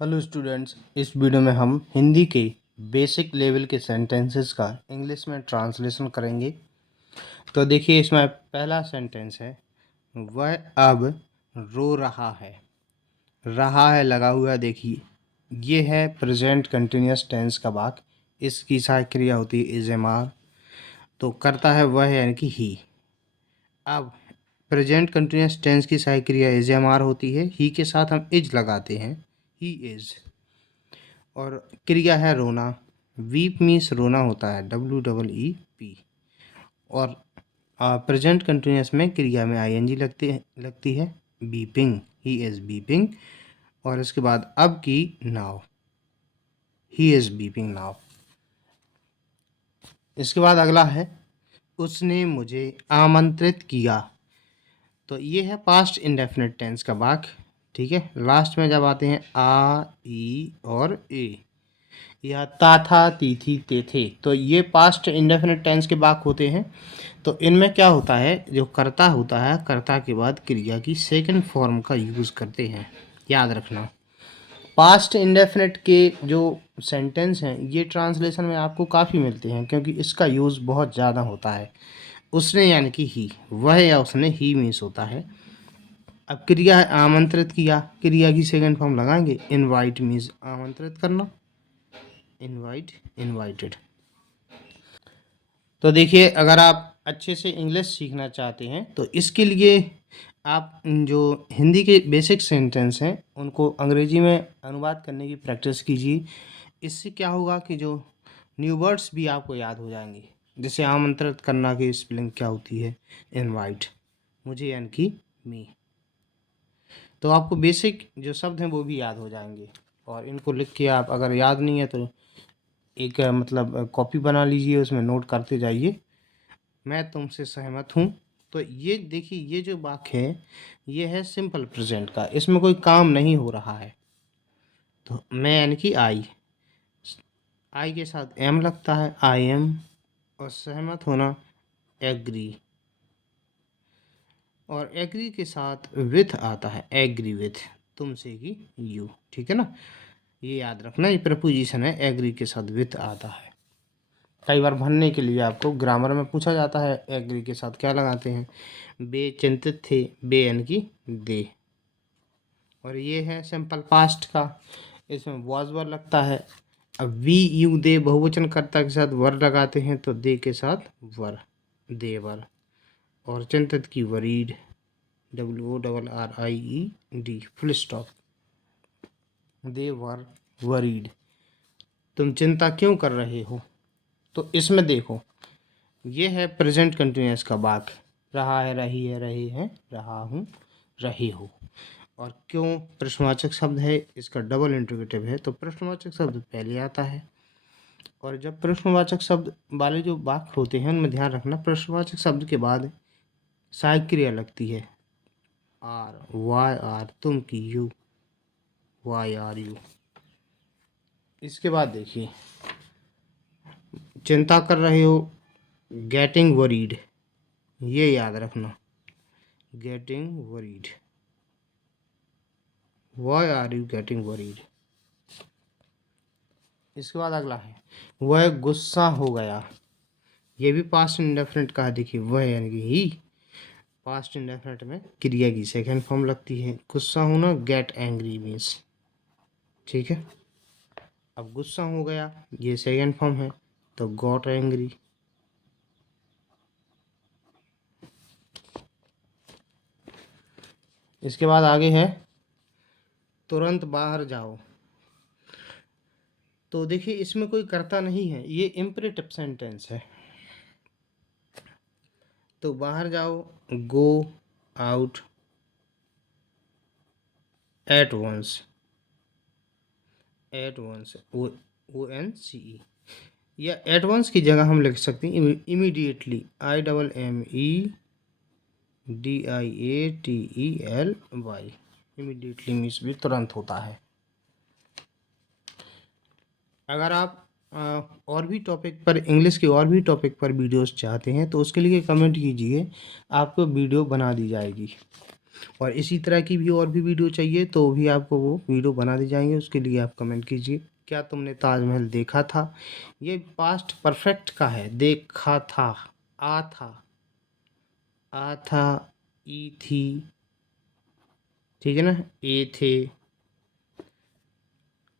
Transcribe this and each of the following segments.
Hello students, इस video में हम हिंदी के बेसिक लेवल के सेंटेंसेस का इंग्लिश में ट्रांसलेशन करेंगे। तो देखिए, इसमें पहला सेंटेंस है, वह अब रो रहा है। रहा है लगा हुआ है, देखिए ये है प्रेजेंट कंटिन्यूअस टेंस का वाक्य। इसकी सहायक क्रिया होती है इज एम आर। तो करता है वह यानी कि ही। अब प्रेजेंट कंटिन्यूअस टेंस की सहायक क्रिया इज एम आर होती है, ही के साथ हम इज लगाते हैं, ही इज। और क्रिया है रोना। वीप मीन्स रोना होता है, WEEP। और प्रेजेंट कंटिन्यूअस में क्रिया में ING लगती है, बीपिंग, ही इज़ बीपिंग। और इसके बाद अब की now, he is beeping now. इसके बाद अगला है, उसने मुझे आमंत्रित किया। तो ये है पास्ट इंडेफिनिट टेंस का वाक्य। ठीक है, लास्ट में जब आते हैं आ, ई और ए, या ता था, ती थी, ते थे, तो ये पास्ट इंडेफिनिट टेंस के वाक्य होते हैं। तो इनमें क्या होता है, जो कर्ता होता है, कर्ता के बाद क्रिया की सेकंड फॉर्म का यूज़ करते हैं, याद रखना। पास्ट इंडेफिनिट के जो सेंटेंस हैं ये ट्रांसलेशन में आपको काफ़ी मिलते हैं, क्योंकि इसका यूज़ बहुत ज़्यादा होता है। उसने यानी कि ही, वह या उसने, ही मीन्स होता है। अब क्रिया है आमंत्रित किया, क्रिया की सेकंड फॉर्म लगाएंगे, इनवाइट मीन्स आमंत्रित करना, इनवाइट, इनवाइटेड। तो देखिए, अगर आप अच्छे से इंग्लिश सीखना चाहते हैं तो इसके लिए आप जो हिंदी के बेसिक सेंटेंस हैं उनको अंग्रेजी में अनुवाद करने की प्रैक्टिस कीजिए। इससे क्या होगा कि जो न्यू वर्ड्स भी आपको याद हो जाएंगे। जैसे आमंत्रित करना की स्पेलिंग क्या होती है, इनवाइट, मुझे यानी कि मी। तो आपको बेसिक जो शब्द हैं वो भी याद हो जाएंगे। और इनको लिख के आप, अगर याद नहीं है तो एक मतलब कॉपी बना लीजिए, उसमें नोट करते जाइए, मैं तुमसे सहमत हूँ। तो ये देखिए, ये जो वाक्य है ये है सिंपल प्रेजेंट का, इसमें कोई काम नहीं हो रहा है। तो मैं यानी कि आई के साथ एम लगता है, आई एम। और सहमत होना, एग्री। और एग्री के साथ विथ आता है, एग्री विथ, तुमसे की यू। ठीक है ना, ये याद रखना, ये प्रपोजिशन है, एग्री के साथ विथ आता है। कई बार भरने के लिए आपको ग्रामर में पूछा जाता है एग्री के साथ क्या लगाते हैं। बे चिंतित थे, बे यानी कि दे। और ये है सिंपल पास्ट का, इसमें वॉज वर लगता है। अब वी यू दे बहुवचन कर्ता के साथ वर लगाते हैं, तो दे के साथ वर, देवर। और चिंतित की वरीड, WORRIED, फुल स्टॉप, दे वर वरीड। तुम चिंता क्यों कर रहे हो। तो इसमें देखो, ये है प्रेजेंट कंटिन्यूअस का वाक्य, रहा है, रही है, रहे हैं, रहा हूँ, रहे हो। और क्यों प्रश्नवाचक शब्द है, इसका डबल इंट्रोगेटिव है, तो प्रश्नवाचक शब्द पहले आता है। और जब प्रश्नवाचक शब्द वाले जो वाक्य होते हैं उनमें ध्यान रखना, प्रश्नवाचक शब्द के बाद सहायक क्रिया लगती है, आर, वाई आर, तुम की यू, वाई आर यू। इसके बाद देखिए, चिंता कर रहे हो, गेटिंग वरीड, ये याद रखना, getting worried, why are you getting worried. इसके बाद अगला है, वह गुस्सा हो गया। ये भी पास्ट इंडेफिनिट का है, देखिए वह यानी कि ही। पास्ट इंडेफिनिट में क्रिया की सेकंड फॉर्म लगती है, गुस्सा होना, गेट एंग्री मीन्स। ठीक है, अब गुस्सा हो गया, ये सेकंड फॉर्म है, तो गॉट एंग्री। इसके बाद आगे है, तुरंत बाहर जाओ। तो देखिए, इसमें कोई कर्ता नहीं है, ये इम्परेटिव सेंटेंस है। तो बाहर जाओ, go out at once, at once, ONCE। या एडवांस की जगह हम लिख सकते हैं इमीडिएटली, IMMEDIATELY, इमीडिएटली मीन्स भी तुरंत होता है। अगर आप और भी टॉपिक पर, इंग्लिश के और भी टॉपिक पर वीडियोस चाहते हैं तो उसके लिए कमेंट कीजिए, आपको वीडियो बना दी जाएगी। और इसी तरह की भी और भी वीडियो चाहिए तो भी आपको वो वीडियो बना दी जाएंगे। उसके लिए आप कमेंट कीजिए, क्या तुमने ताजमहल देखा था? ये पास्ट परफेक्ट का है। देखा था, आ था, आ था, ई थी, ठीक है ना, ए थे,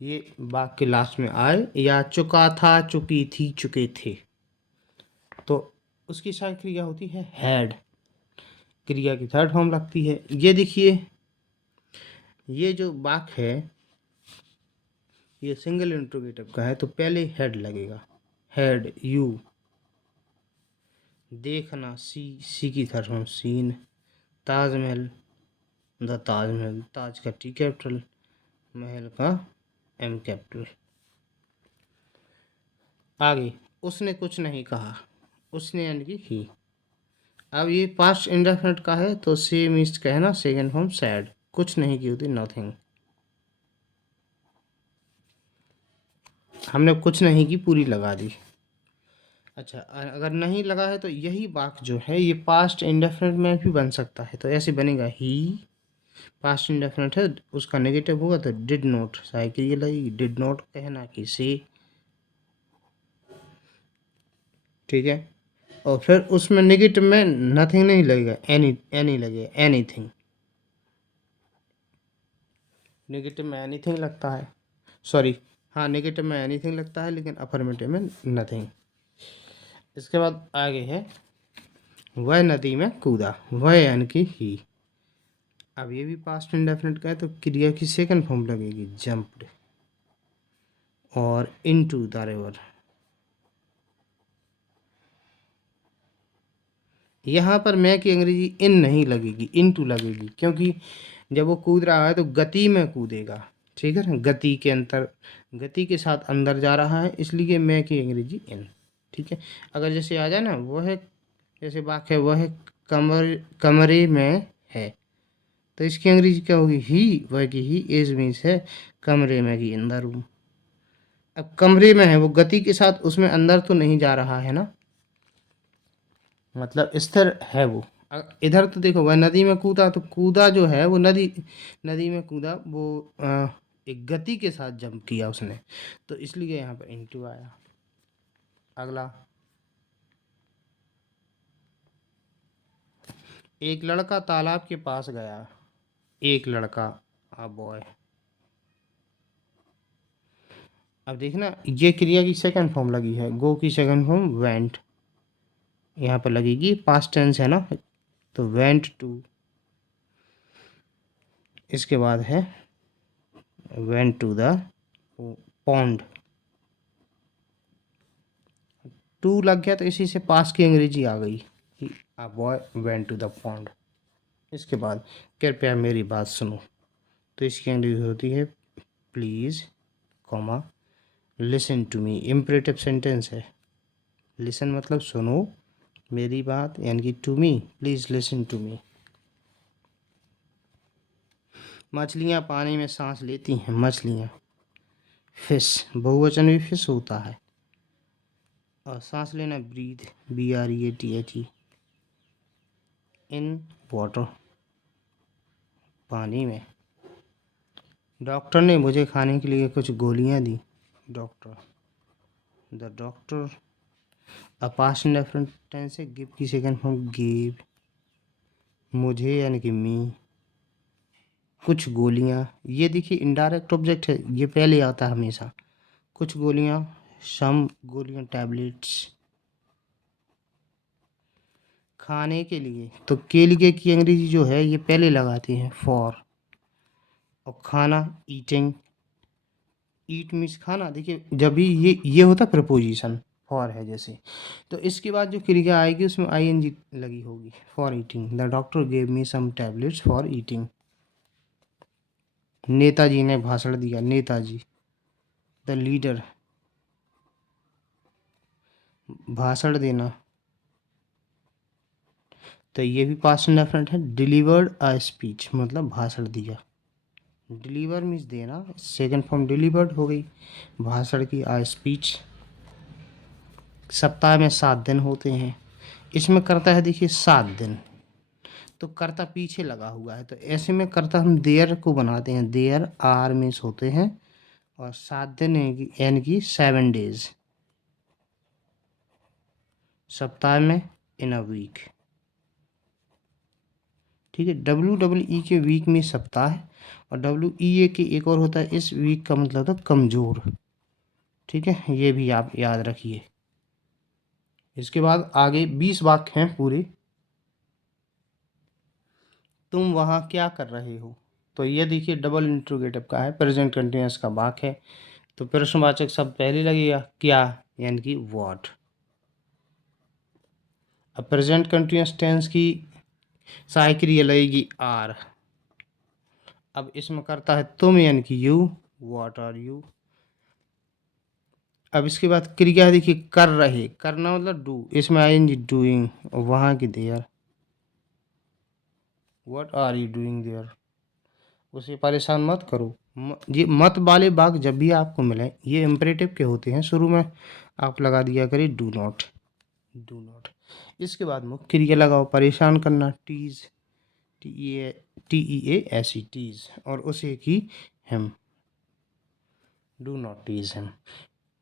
ये वाक्य के लास्ट में आए, या चुका था, चुकी थी, चुके थे। तो उसकी सहायक क्रिया होती है हैड। क्रिया की थर्ड फॉर्म लगती है। ये देखिए, ये जो वाक्य है ये सिंगल इंट्रोगेटिव का है, तो पहले हेड लगेगा। Head, you. देखना, सी, सी की third form seen. Taj Mahal, the Taj Mahal, Taj का टी कैपिटल, महल का एम कैपिटल। आगे, उसने कुछ नहीं कहा। उसने यानी कि ही। अब ये पास्ट इंडेफिनिट का है तो सेम इज कहना, सेकंड फॉर्म सैड। कुछ नहीं की होती नथिंग। हमने कुछ नहीं की पूरी लगा दी। अच्छा, अगर नहीं लगा है तो यही वाक्य जो है ये पास्ट इंडेफिनिट में भी बन सकता है। तो ऐसे बनेगा ही, पास्ट इंडेफिनिट है, उसका नेगेटिव होगा तो डिड नॉट, साइकिल ये लगेगी। डिड नॉट कहना कि से, ठीक है। और फिर उसमें नेगेटिव में नथिंग नहीं लगेगा, एनी, एनी लगेगा, एनीथिंग। नेगेटिव में एनीथिंग लगता है, सॉरी, हाँ नेगेटिव में एनीथिंग लगता है लेकिन अफर्मेटिव में नथिंग। इसके बाद आगे है, वह नदी में कूदा। वह यानी कि ही। अब ये भी पास्ट इंडेफिनिट का है तो क्रिया की सेकंड फॉर्म लगेगी जंप्ड और इनटू द रिवर। यहाँ पर मैं की अंग्रेजी इन नहीं लगेगी, इनटू लगेगी, क्योंकि जब वो कूद रहा है तो गति में कूदेगा, ठीक है ना, गति के अंतर, गति के साथ अंदर जा रहा है, इसलिए मैं की अंग्रेजी इन, ठीक है। अगर जैसे आ जाए ना, वह, जैसे वाक्य है वह कमरे में है, तो इसकी अंग्रेजी क्या होगी? ही। वह की ही इज मीन्स है कमरे में की इन द रूम। अब कमरे में है, वो गति के साथ उसमें अंदर तो नहीं जा रहा है ना, मतलब स्थिर है वो। इधर तो देखो, वह नदी में कूदा, तो कूदा जो है वो नदी, नदी में कूदा वो एक गति के साथ जंप किया उसने, तो इसलिए यहाँ पर इनटू आया। अगला, एक लड़का तालाब के पास गया। एक लड़का, अ बॉय। अब देखना, ये क्रिया की सेकंड फॉर्म लगी है, गो की सेकंड फॉर्म वेंट, यहाँ पर लगेगी, पास्ट टेंस है ना, तो वेंट टू। इसके बाद है went to the pond. To लग गया तो इसी से पास की अंग्रेजी आ गई, a boy went to the pond. इसके बाद, कृपया मेरी बात सुनो, तो इसकी अंग्रेजी होती है please, comma, listen to me. Imperative sentence है। लिसन मतलब सुनो मेरी बात, यानी कि to me, please listen to me. मछलियाँ पानी में सांस लेती हैं। मछलियाँ, फिश, बहुवचन भी फिश होता है। और सांस लेना, ब्रीथ, BREATH, इन वाटर, पानी में। डॉक्टर ने मुझे खाने के लिए कुछ गोलियां दी। Doctor, the doctor. A past indefinite tense है, गिव की सेकंड फॉर्म गिव। मुझे यानी कि मी, कुछ गोलियां, ये देखिए इनडायरेक्ट ऑब्जेक्ट है, ये पहले आता है हमेशा। कुछ गोलियां, सम गोलियां, टैबलेट्स। खाने के लिए, तो के लिए की अंग्रेजी जो है ये पहले लगाती है, फॉर। और खाना, ईटिंग। ईट मीन्स खाना। देखिए जब भी ये होता प्रपोजिशन, फॉर है जैसे, तो इसके बाद जो क्रिया आएगी उसमें ING लगी होगी, for eating. The doctor gave me some tablets for eating. नेताजी ने भाषण दिया। नेताजी, द लीडर, भाषण देना, तो ये भी पास्ट इंडेफिनिट है। डिलीवर्ड अ स्पीच मतलब भाषण दिया। डिलीवर मीन्स देना, सेकंड फॉर्म डिलीवर्ड हो गई भाषण की। आ स्पीच। सप्ताह में 7 दिन होते हैं, इसमें करता है देखिए 7 दिन, तो कर्ता पीछे लगा हुआ है, तो ऐसे में कर्ता हम देयर को बनाते हैं। देयर आर मीन्स होते हैं, और 7 दिन यानी कि 7 डेज, सप्ताह में, इन अ वीक। ठीक है, WWE के वीक में सप्ताह है, और WEA के एक और होता है इस वीक का मतलब था कमज़ोर। ठीक है, ये भी आप याद रखिए। इसके बाद आगे 20 वाक्य हैं पूरे। तुम वहाँ क्या कर रहे हो, तो ये देखिए डबल इंट्रोगेटिव का है, प्रेजेंट कंटिन्यूअस का वाक्य है। तो प्रश्नवाचक शब्द पहले लगेगा क्या, यानी कि व्हाट। अब प्रेजेंट कंटिन्यूअस टेंस की सहायक क्रिया लगेगी आर। अब इसमें करता है तुम यानी कि यू, व्हाट आर यू। अब इसके बाद क्रिया देखिए कर रहे, करना मतलब डू, इसमें आएंगी डूइंग, और वहाँ की there, what are you doing there. उसे परेशान मत करो। ये मत वाले वाक्य जब भी आपको मिले ये इम्परेटिव के होते हैं, शुरू में आप लगा दिया करिए डू नॉट, डू नॉट। इसके बाद मुख्य क्रिया लगाओ, परेशान करना, टीज, TEASE, टीज, और उसे की him, do not tease him.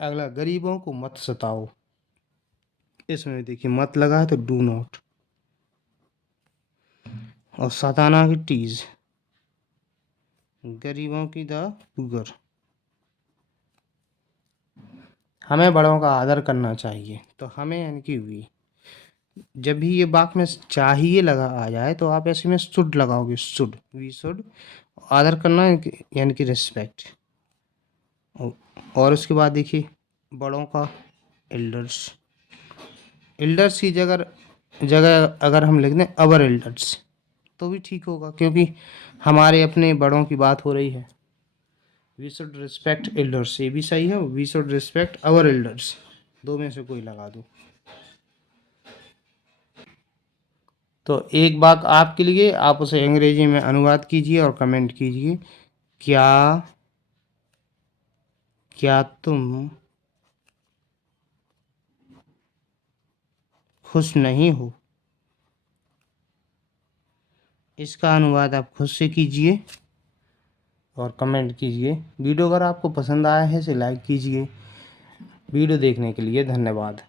अगला, गरीबों को मत सताओ, इसमें देखिए मत लगा है तो डू नॉट, और सताना की टीज, गरीबों की द पुअर। हमें बड़ों का आदर करना चाहिए, तो हमें यानी कि वी। जब भी ये वाक्य में चाहिए लगा आ जाए तो आप ऐसे में शुड लगाओगे, शुड, वी शुड। आदर करना यानी कि रिस्पेक्ट। और उसके बाद देखिए बड़ों का, एल्डर्स। एल्डर्स की जगह जगह अगर हम लिख दें अवर एल्डर्स तो भी ठीक होगा, क्योंकि हमारे अपने बड़ों की बात हो रही है। वी शुड रिस्पेक्ट एल्डर्स, ये भी सही है। We should respect our elders, दो में से कोई लगा दो। तो एक बात आपके लिए, आप उसे अंग्रेजी में अनुवाद कीजिए और कमेंट कीजिए। क्या क्या तुम खुश नहीं हो, इसका अनुवाद आप खुद से कीजिए और कमेंट कीजिए। वीडियो अगर आपको पसंद आया है इसे लाइक कीजिए। वीडियो देखने के लिए धन्यवाद।